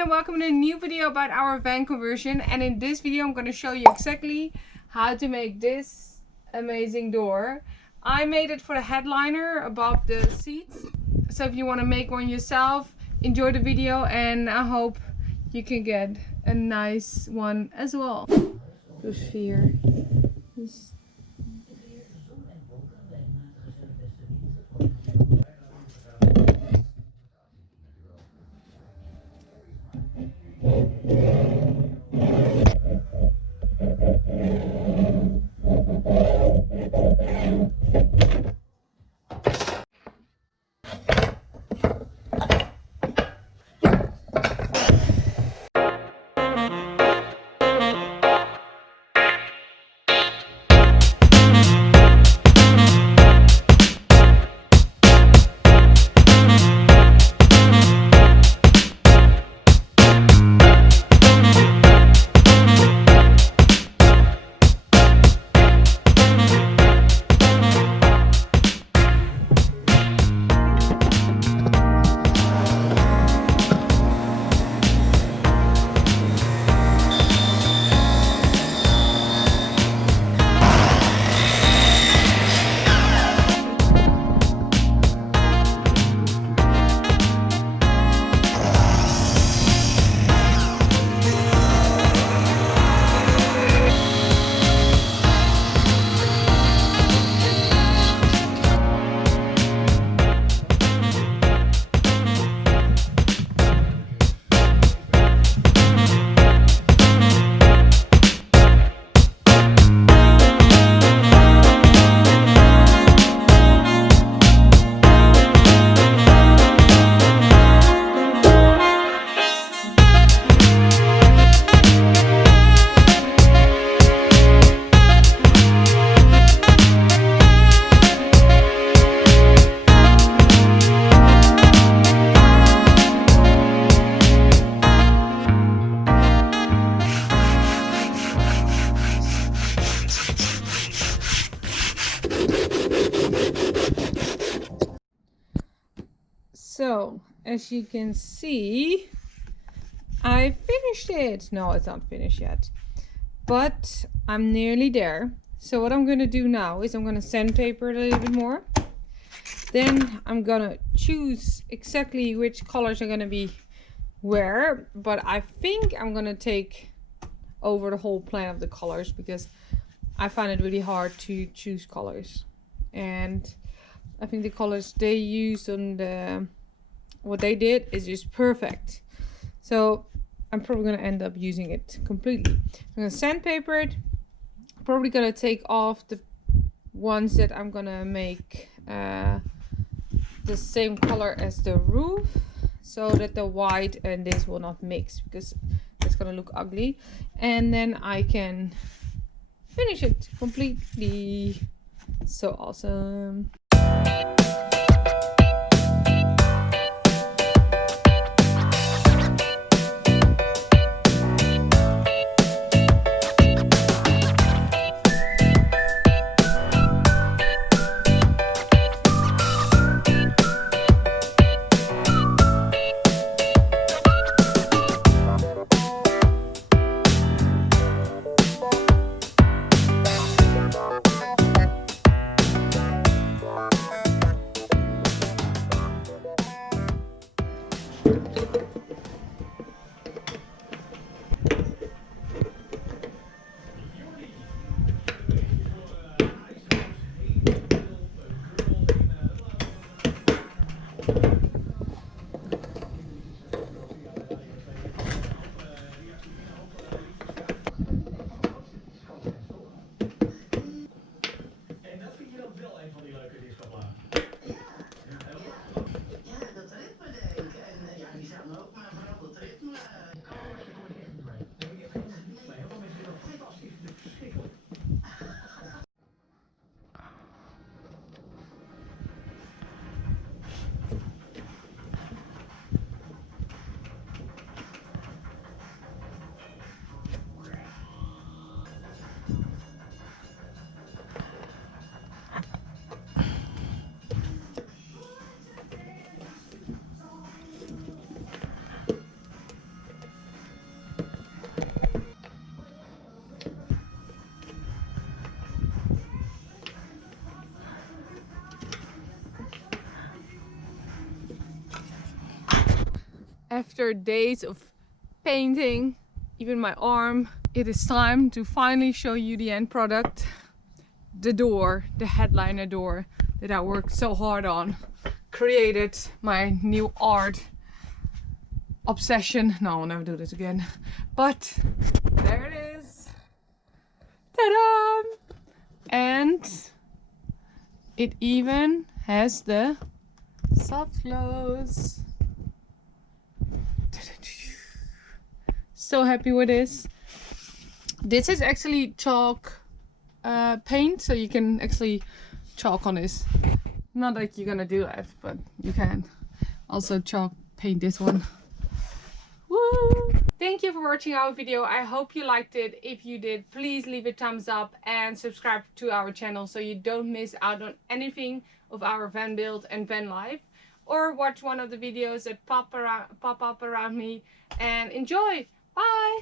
everyone and welcome to a new video about our van conversion. And in this video I'm going to show you exactly how to make this amazing door. I made it for the headliner above the seats. So if you want to make one yourself, enjoy the video and I hope you can get a nice one as well. Dus 4. Dus So, as you can see, I finished it. No, it's not finished yet, but I'm nearly there. So what I'm going to do now is I'm going to sandpaper it a little bit more. Then I'm going to choose exactly which colors are going to be where, but I think I'm going to take over the whole plan of the colors because I find it really hard to choose colors. And I think the colors they used on the what they did is just perfect. So I'm probably going to end up using it completely. I'm going to sandpaper it. Probably going to take off the ones that I'm going to make the same color as the roof, so that the white and this will not mix because it's going to look ugly. And then I can finish it completely. So awesome. After days of painting, even my arm, it is time to finally show you the end product. The door, the headliner door that I worked so hard on. Created my new art obsession. No, I'll never do this again. But there it is. Ta-da! And it even has the soft close. So happy with this. This is actually chalk paint, so you can actually chalk on this. Not that you're gonna do that, but you can also chalk paint this one. Woo! Thank you for watching our video. I hope you liked it. If you did, please leave a thumbs up and subscribe to our channel so you don't miss out on anything of our van build and van life. Or watch one of the videos that pop up around me and enjoy. Bye!